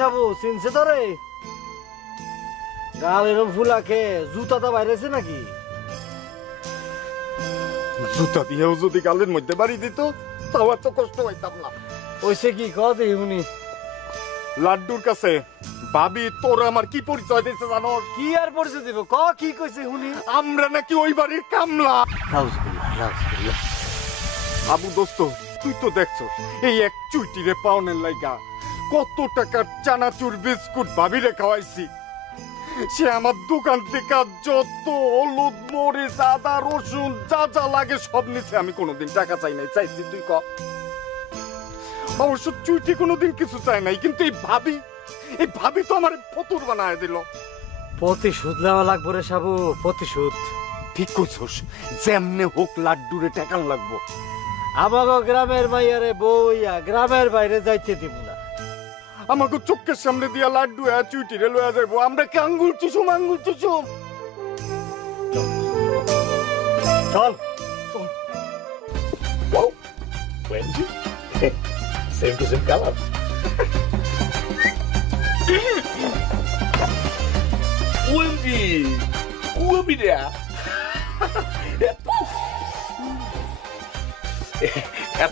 সাবু চিনছে তো রে? গাল এরম ফুলাকে জুতাটা বাইরেছে নাকি? জুতা দিয়েও যদি গালের মধ্যে বাড়ি দিত তাও এত কষ্ট হইতাম না। ওইসে কি কথা শুনি? লাড্ডুর কাছে ভাবি তোর আমার কি পরিচয় দিয়েছে জানো? কি আর পরিচয় দিব? কি কইছে শুনি? আমরা নাকি ওই বাড়ির কামলা। আবু দোস্ত তুই তো দেখছস এই এক চুইটিরে পাওনের লাইগা কত টাকার চানাচুর বিস্কুট ভাবিরে খাওয়াইছি। সে আমার দোকান থেকে যত হলুদ মরিচ আদা রসুন যা যা লাগে সব নিছে। আমি কোনোদিন টাকা চাই নাই। চাইছি তুই ক? অবশ্য চুইটি কোনোদিন কিছু চাই নাই, কিন্তু এই ভাবি তো আমার ফতুর বানায় দিল। প্রতিশোধ নেওয়া লাগবো রে সাবু, প্রতিশোধ। ঠিক কইছস, যেমনে হোক লাড্ডুরে টাকান লাগবো। আমাকে গ্রামের মাইয়ারে বইয়া গ্রামের বাইরে যাইতে দিব না। আমাকে চোখের সামনে দিয়া লাড্ডু চুইটিরে লইয়া যাইবো। আমরা কি আঙ্গুল চুষুম? চল Same to same color. Ubi dia.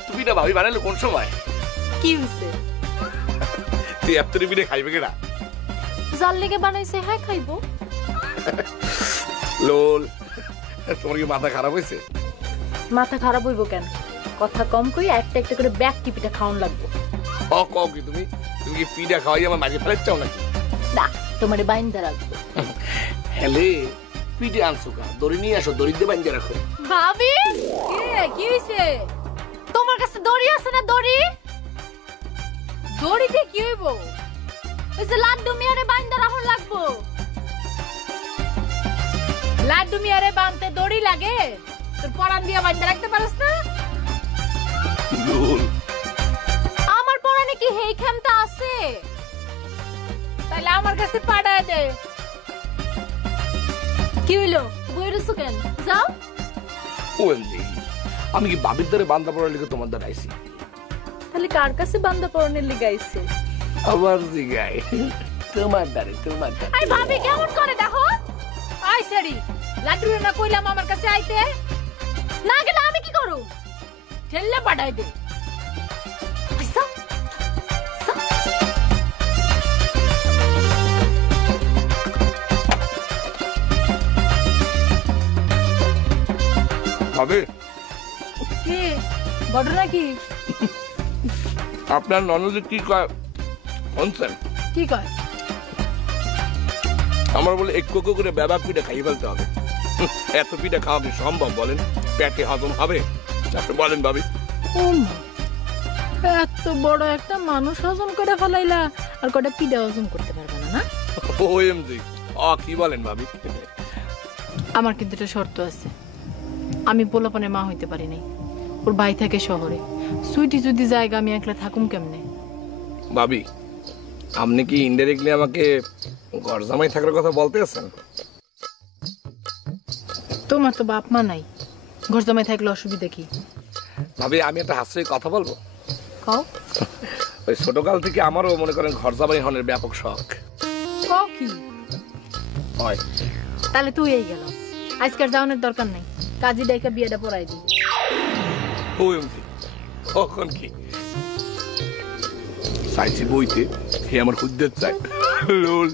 তুমি না ভাবি বানালো কোন সময়? কি হইছে? তুই এতরি বিনে খাইবে কেনা? জাল লেগে বানাইছে, হ্যাঁ খাইবো। লোল, তোমার কি মাথা খারাপ হয়েছে? মাথা খারাপ হইব কেন? কথা কম কই একটা একটা করে ব্যাগ টিপিটা খাওয়ান লাগবো। কও কি তুমি কি পিঠা খাওয়াই আমার মাঝে ফেলে চাও নাকি? না, তোমারে বাইন্দা রাখবো। হেলে পিঠে আনছো কা? দড়ি নিয়ে আসো, দড়ি দিয়ে বাইন্দা রাখো। ভাবি কি হইছে? তোমার কাছে দড়ি আছে না? দড়ি দিয়ে কি হইব? এই যে লাড্ডু মিয়ারে বাইন্দা রাখুন লাগবো। লাড্ডু মিয়ারে বাঁধতে দড়ি লাগে? তোর পরান দিয়া বাইন্দা রাখতে পারছ না? আমার পরানে কি হেই ক্ষমতা আছে? তাইলে আমার কাছে পাঠায় দে। কি হইলো? বইরেছো কেন? যাও। আমি কি বাবির দ্বারে বান্দা পড়ার লিগে তোমার দ্বারা আইছি? তাহলে কার কাছে বান্দা পরানের লিগে আইছো? আবার জিগাই তোমার দ্বারে। আই ভাবি কেমন করে দেখো? আই সরি, লাড্ডু না কইলাম আমার কাছে আইতে। না গেলে আমি কি করব? ঠেললে পাঠাই দে। ভাবি কি ঘটনা কি? আপনার ননদ কি কয় শুনছেন? কি কয়? আমার বলে এক কোকো করে ব্যাবা পিঠা খাইয়ে ফেলতে হবে। এত পিঠা খাওয়া কি সম্ভব বলেন? পেটে হজম হবে? আপনি বলেন ভাবি। এত বড় একটা মানুষ হজম করে ফেলাইলা, আর কটা পিঠা হজম করতে পারবে না? না ওএমজি কি বলেন ভাবি? আমার কিন্তু একটা শর্ত আছে। আমি পোলাপানে মা হইতে পারি নাই। ওর ভাই থাকে শহরে। সুইটি যদি জায়গা আমি একলা থাকুম কেমনে? ভাবি আপনি কি ইনডাইরেক্টলি আমাকে ঘর জামাই থাকার কথা বলতে আছেন? তোমার তো বাপ মা নাই, ঘর জামাই থাকলে অসুবিধা কি? ভাবি আমি একটা হাস্যই কথা বলবো। কও। ওই ছোটকাল থেকে আমারও মনে করেন ঘর জামাই হনের ব্যাপক শখ। কও কি? হয় তাহলে তুই এই গেল, আজকের যাওয়ানোর দরকার নাই। কাজী ডাইকা বিয়েটা পড়াই দি। ওএমজি কখন কি চাইছি বইতে, হে আমার খুঁজতে চাই। লোল